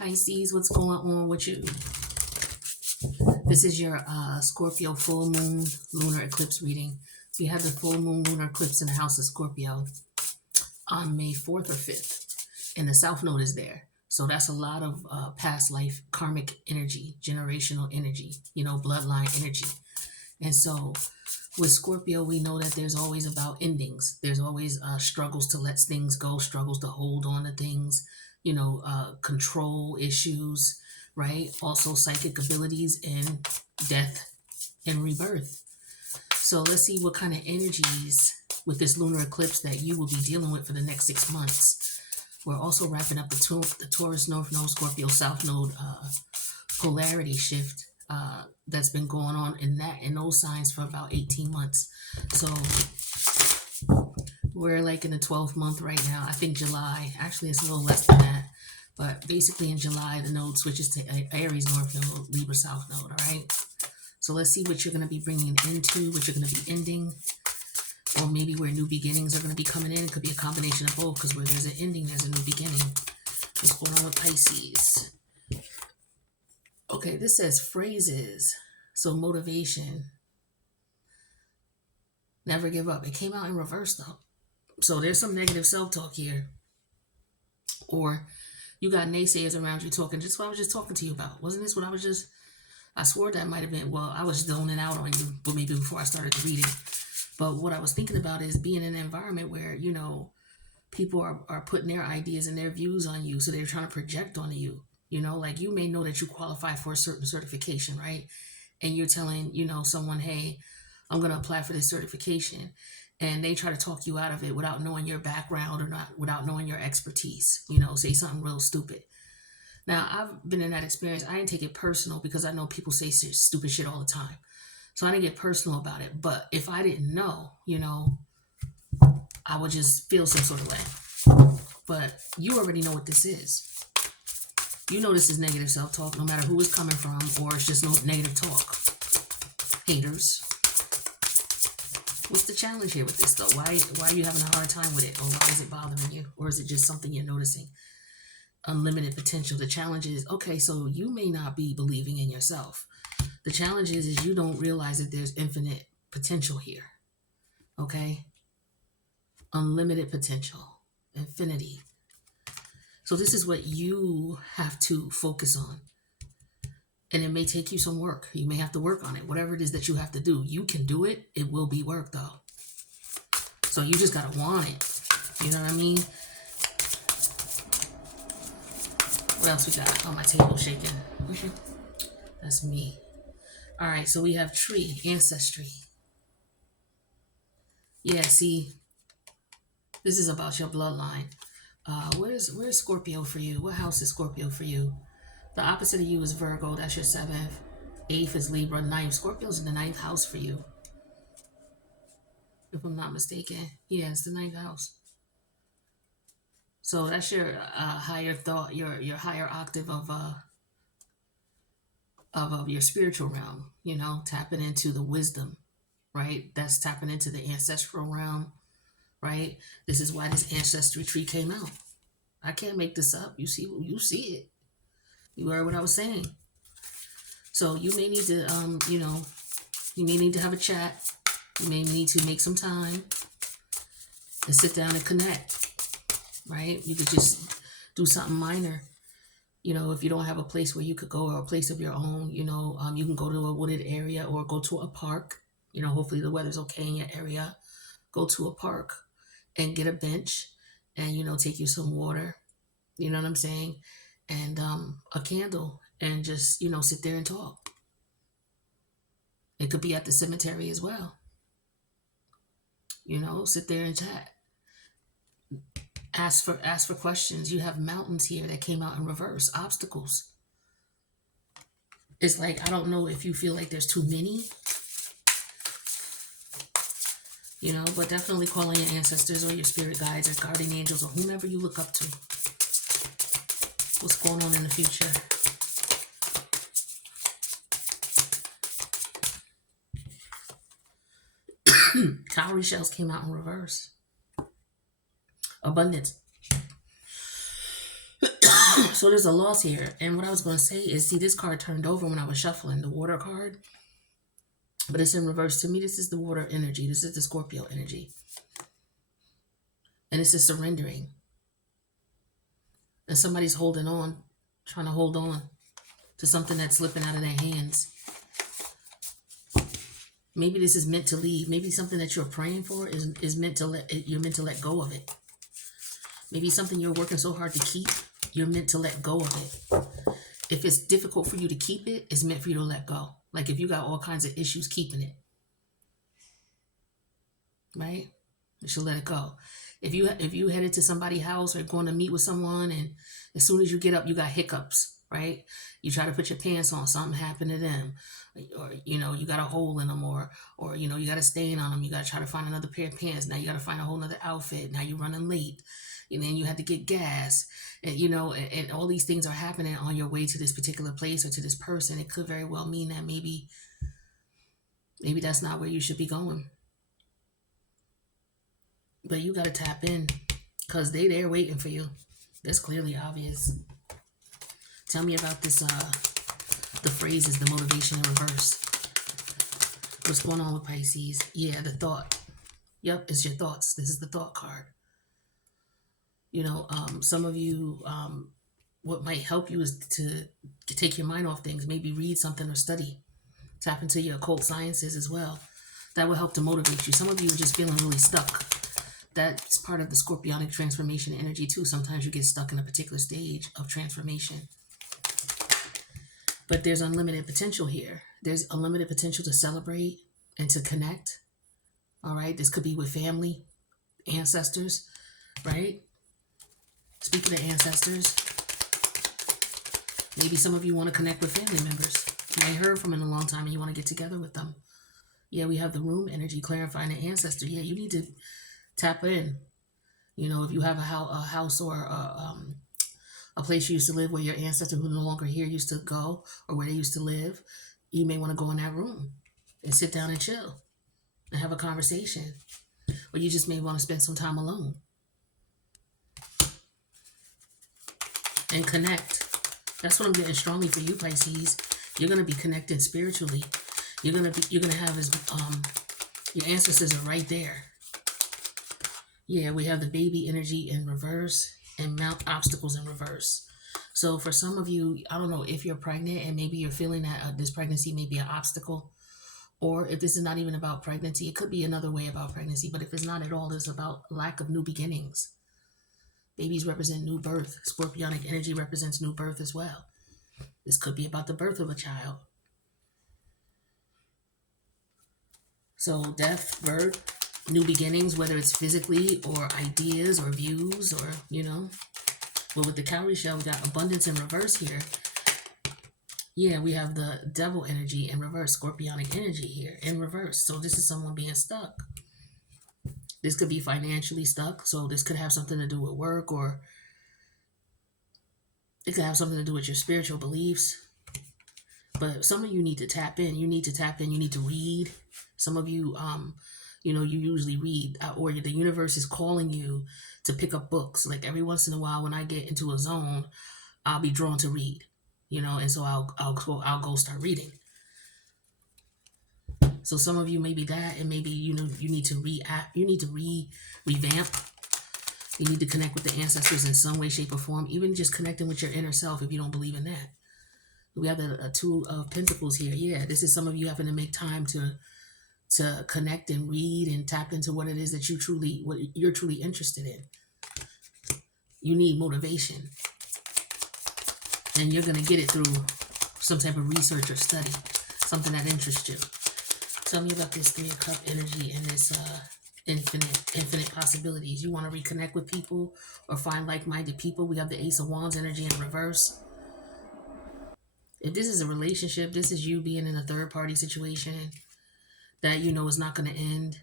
Pisces, what's going on with you? This is your Scorpio full moon lunar eclipse reading. We have the full moon lunar eclipse in the house of Scorpio on May 4th or 5th. And the South Node is there. So that's a lot of past life karmic energy, generational energy, bloodline energy. And so with Scorpio, we know that there's always about endings. There's always struggles to let things go, struggles to hold on to things, control issues, right? Also psychic abilities and death and rebirth. So let's see what kind of energies with this lunar eclipse that you will be dealing with for the next 6 months. We're also wrapping up the Taurus North Node, Scorpio South Node polarity shift that's been going on in those signs for about 18 months. So we're like in the 12th month right now. I think July. Actually, it's a little less than that. But basically in July, the node switches to Aries North Node, Libra South Node, all right? So let's see what you're going to be bringing into, what you're going to be ending, or maybe where new beginnings are going to be coming in. It could be a combination of both, because where there's an ending, there's a new beginning. What's going on with Pisces? Okay, this says phrases. So motivation. Never give up. It came out in reverse, though. So there's some negative self-talk here. Or you got naysayers around you talking, just what I was just talking to you about. Wasn't this what I swore that might have been, well, I was zoning out on you, but maybe before I started to read it. But what I was thinking about is being in an environment where, people are putting their ideas and their views on you. So they're trying to project onto you. Like you may know that you qualify for a certain certification, right? And you're telling, someone, hey, I'm going to apply for this certification. And they try to talk you out of it without knowing your background or not, without knowing your expertise, say something real stupid. Now, I've been in that experience. I didn't take it personal because I know people say stupid shit all the time. So I didn't get personal about it. But if I didn't know, I would just feel some sort of way. But you already know what this is. You know this is negative self-talk, no matter who it's coming from, or it's just no negative talk. Haters. What's the challenge here with this, though? Why are you having a hard time with it? Or why is it bothering you? Or is it just something you're noticing? Unlimited potential. The challenge is, okay, so you may not be believing in yourself. The challenge is you don't realize that there's infinite potential here. Okay? Unlimited potential. Infinity. So this is what you have to focus on. And it may take you some work. You may have to work on it. Whatever it is that you have to do, you can do it. It will be work, though. So you just got to want it. You know what I mean? What else we got? Oh, my table shaking. That's me. All right, so we have tree, ancestry. Yeah, see, this is about your bloodline. Where's Scorpio for you? What house is Scorpio for you? The opposite of you is Virgo. That's your 7th. 8th is Libra. 9th. Scorpio's in the 9th house for you. If I'm not mistaken. Yeah, it's the 9th house. So that's your higher thought, your higher octave of your spiritual realm, tapping into the wisdom, right? That's tapping into the ancestral realm, right? This is why this ancestry tree came out. I can't make this up. You see it. You heard what I was saying. So you may need to, you may need to have a chat. You may need to make some time and sit down and connect, right? You could just do something minor. If you don't have a place where you could go or a place of your own, you can go to a wooded area or go to a park. Hopefully the weather's okay in your area. Go to a park and get a bench and, take you some water. You know what I'm saying? And a candle and just, sit there and talk. It could be at the cemetery as well. Sit there and chat. Ask for questions. You have mountains here that came out in reverse, obstacles. It's like, I don't know if you feel like there's too many, but definitely calling your ancestors or your spirit guides or guardian angels or whomever you look up to. What's going on in the future? Cowrie shells came out in reverse. Abundance. So there's a loss here. And what I was going to say is, see, this card turned over when I was shuffling, the water card, but it's in reverse. To me, this is the water energy. This is the Scorpio energy. And it's a surrendering. And somebody's holding on, trying to hold on to something that's slipping out of their hands. Maybe this is meant to leave. Maybe something that you're praying for is meant to you're meant to let go of it. Maybe something you're working so hard to keep, you're meant to let go of it. If it's difficult for you to keep it, it's meant for you to let go. Like if you got all kinds of issues keeping it, right? You should let it go. If you headed to somebody's house or going to meet with someone, and as soon as you get up, you got hiccups, right? You try to put your pants on, something happened to them, or you got a hole in them, or you got a stain on them. You got to try to find another pair of pants. Now you got to find a whole nother outfit. Now you're running late, and then you had to get gas, and and all these things are happening on your way to this particular place or to this person. It could very well mean that maybe that's not where you should be going. But you got to tap in, because they're waiting for you. That's clearly obvious. Tell me about this, the phrases, the motivation in reverse. What's going on with Pisces? Yeah, the thought. Yep, it's your thoughts. This is the thought card. Some of you, what might help you is to take your mind off things. Maybe read something or study. Tap into your occult sciences as well. That will help to motivate you. Some of you are just feeling really stuck. That's part of the scorpionic transformation energy too. Sometimes you get stuck in a particular stage of transformation. But there's unlimited potential here. There's unlimited potential to celebrate and to connect. All right. This could be with family, ancestors, right? Speaking of ancestors, maybe some of you want to connect with family members. You ain't heard from in a long time and you want to get together with them. Yeah, we have the room energy clarifying the ancestor. Yeah, you need to tap in. If you have a house or a place you used to live where your ancestor who no longer here used to go, or where they used to live, you may want to go in that room and sit down and chill and have a conversation. Or you just may want to spend some time alone and connect. That's what I'm getting strongly for you, Pisces. You're going to be connected spiritually. You're going to have your ancestors are right there. Yeah, we have the baby energy in reverse and mount obstacles in reverse. So for some of you, I don't know if you're pregnant and maybe you're feeling that this pregnancy may be an obstacle, or if this is not even about pregnancy, it could be another way about pregnancy. But if it's not at all, it's about lack of new beginnings. Babies represent new birth. Scorpionic energy represents new birth as well. This could be about the birth of a child. So death, birth, new beginnings, whether it's physically or ideas or views or, But with the cowrie shell, we got abundance in reverse here. Yeah, we have the devil energy in reverse, scorpionic energy here in reverse. So this is someone being stuck. This could be financially stuck. So this could have something to do with work, or it could have something to do with your spiritual beliefs. But some of you need to tap in. You need to read. Some of you, you usually read, or the universe is calling you to pick up books. Like every once in a while, when I get into a zone, I'll be drawn to read, and so I'll go start reading. So some of you maybe that, and maybe you need to revamp. You need to connect with the ancestors in some way, shape, or form. Even just connecting with your inner self if you don't believe in that. We have the Two of Pentacles here. Yeah, this is some of you having to make time to connect and read and tap into what it is that you're truly interested in. You need motivation, and you're going to get it through some type of research or study, something that interests you. Tell me about this Three of Cup energy and this infinite possibilities. You want to reconnect with people or find like-minded people. We have the Ace of Wands energy in reverse. If this is a relationship, this is you being in a third-party situation that is not going to end.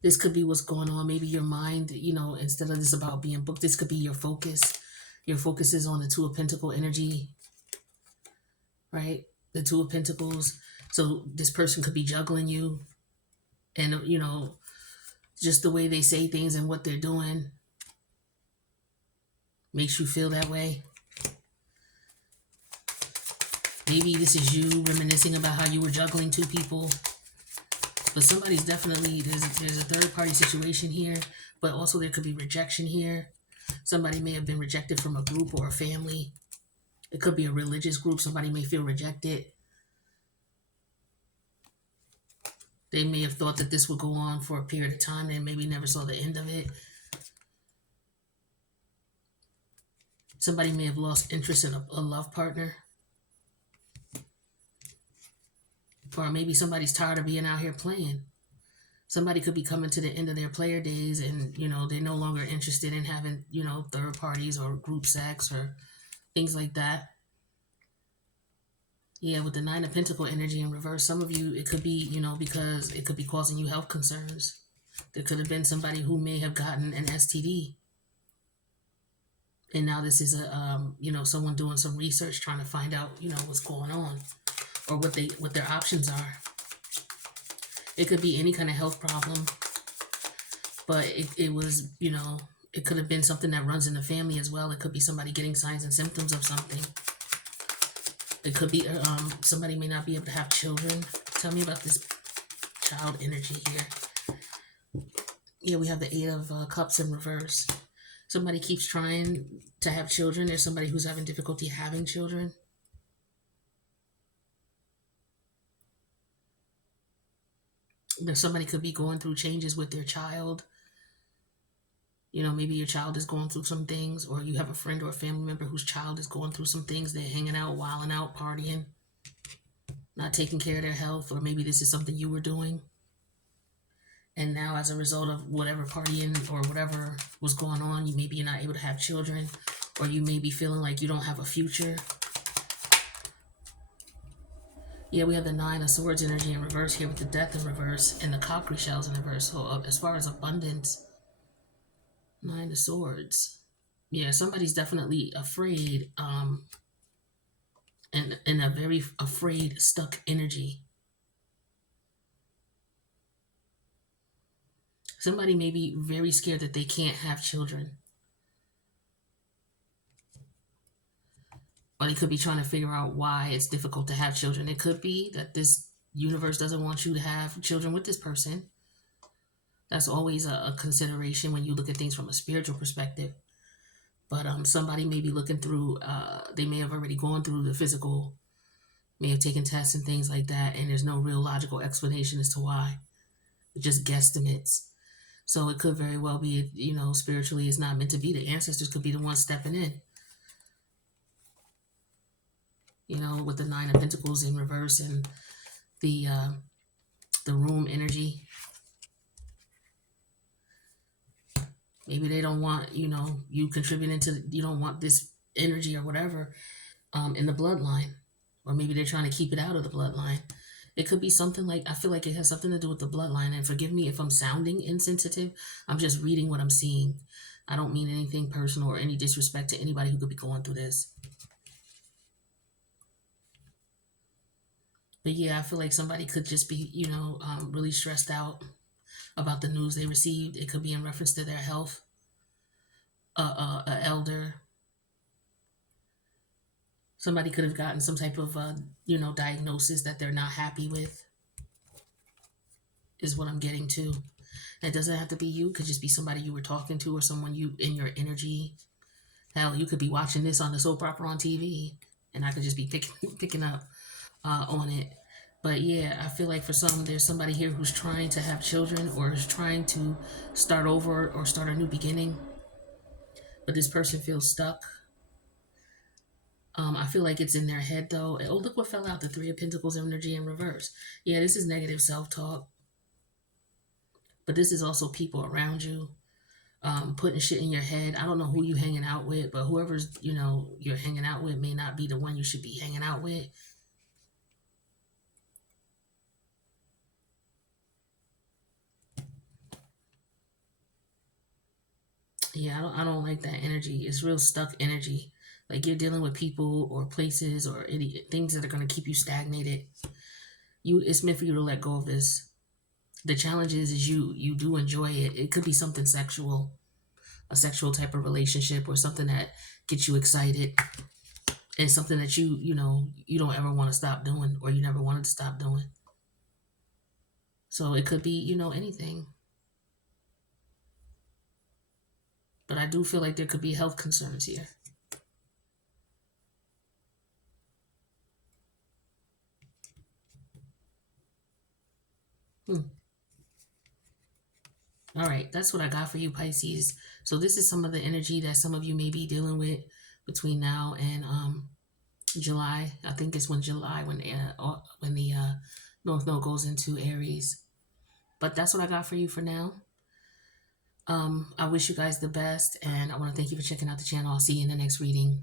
This could be what's going on. Maybe your mind, instead of this about being booked, this could be your focus. Your focus is on the Two of Pentacles energy, right? The Two of Pentacles. So this person could be juggling you, and just the way they say things and what they're doing makes you feel that way. Maybe this is you reminiscing about how you were juggling two people. But somebody's definitely, there's a third party situation here, but also there could be rejection here. Somebody may have been rejected from a group or a family. It could be a religious group. Somebody may feel rejected. They may have thought that this would go on for a period of time and maybe never saw the end of it. Somebody may have lost interest in a love partner. Or maybe somebody's tired of being out here playing. Somebody could be coming to the end of their player days and, they're no longer interested in having, third parties or group sex or things like that. Yeah, with the Nine of Pentacle energy in reverse, some of you, it could be, because it could be causing you health concerns. There could have been somebody who may have gotten an STD. And now this is someone doing some research trying to find out, what's going on or what their options are. It could be any kind of health problem, but it was, it could have been something that runs in the family as well. It could be somebody getting signs and symptoms of something. It could be somebody may not be able to have children. Tell me about this child energy here. Yeah, we have the Eight of Cups in reverse. Somebody keeps trying to have children. There's somebody who's having difficulty having children. Somebody could be going through changes with their child. Maybe your child is going through some things, or you have a friend or a family member whose child is going through some things. They're hanging out, wilding out, partying, not taking care of their health, or maybe this is something you were doing. And now as a result of whatever partying or whatever was going on, maybe you're not able to have children, or you may be feeling like you don't have a future. Yeah, we have the Nine of Swords energy in reverse here with the Death in reverse and the Cockery shells in reverse. So as far as abundance, Nine of Swords. Yeah, somebody's definitely afraid, and in a very afraid, stuck energy. Somebody may be very scared that they can't have children. Or they could be trying to figure out why it's difficult to have children. It could be that this universe doesn't want you to have children with this person. That's always a consideration when you look at things from a spiritual perspective. But somebody may be looking through, they may have already gone through the physical, may have taken tests and things like that, and there's no real logical explanation as to why. It's just guesstimates. So it could very well be, spiritually it's not meant to be. The ancestors could be the ones stepping in. With the Nine of Pentacles in reverse and the room energy. Maybe they don't want, you contributing to, you don't want this energy or whatever in the bloodline. Or maybe they're trying to keep it out of the bloodline. It could be something like, I feel like it has something to do with the bloodline. And forgive me if I'm sounding insensitive. I'm just reading what I'm seeing. I don't mean anything personal or any disrespect to anybody who could be going through this. But yeah, I feel like somebody could just be, really stressed out about the news they received. It could be in reference to their health. An elder. Somebody could have gotten some type of, diagnosis that they're not happy with, is what I'm getting to. It doesn't have to be you. It could just be somebody you were talking to or someone you in your energy. Hell, you could be watching this on the soap opera on TV, and I could just be picking up on it. But yeah, I feel like for some, there's somebody here who's trying to have children or is trying to start over or start a new beginning. But this person feels stuck. I feel like it's in their head though. Oh, look what fell out. The Three of Pentacles energy in reverse. Yeah, this is negative self-talk. But this is also people around you putting shit in your head. I don't know who you hanging out with, but whoever's, you're hanging out with may not be the one you should be hanging out with. Yeah, I don't like that energy. It's real stuck energy. Like you're dealing with people or places or any things that are going to keep you stagnated. It's meant for you to let go of this. The challenge is you do enjoy it. It could be something sexual, a sexual type of relationship or something that gets you excited. It's something that you don't ever want to stop doing, or you never wanted to stop doing. So it could be, anything. But I do feel like there could be health concerns here. Hmm. All right, that's what I got for you, Pisces. So this is some of the energy that some of you may be dealing with between now and July. I think it's when the North Node goes into Aries. But that's what I got for you for now. I wish you guys the best, and I want to thank you for checking out the channel. I'll see you in the next reading.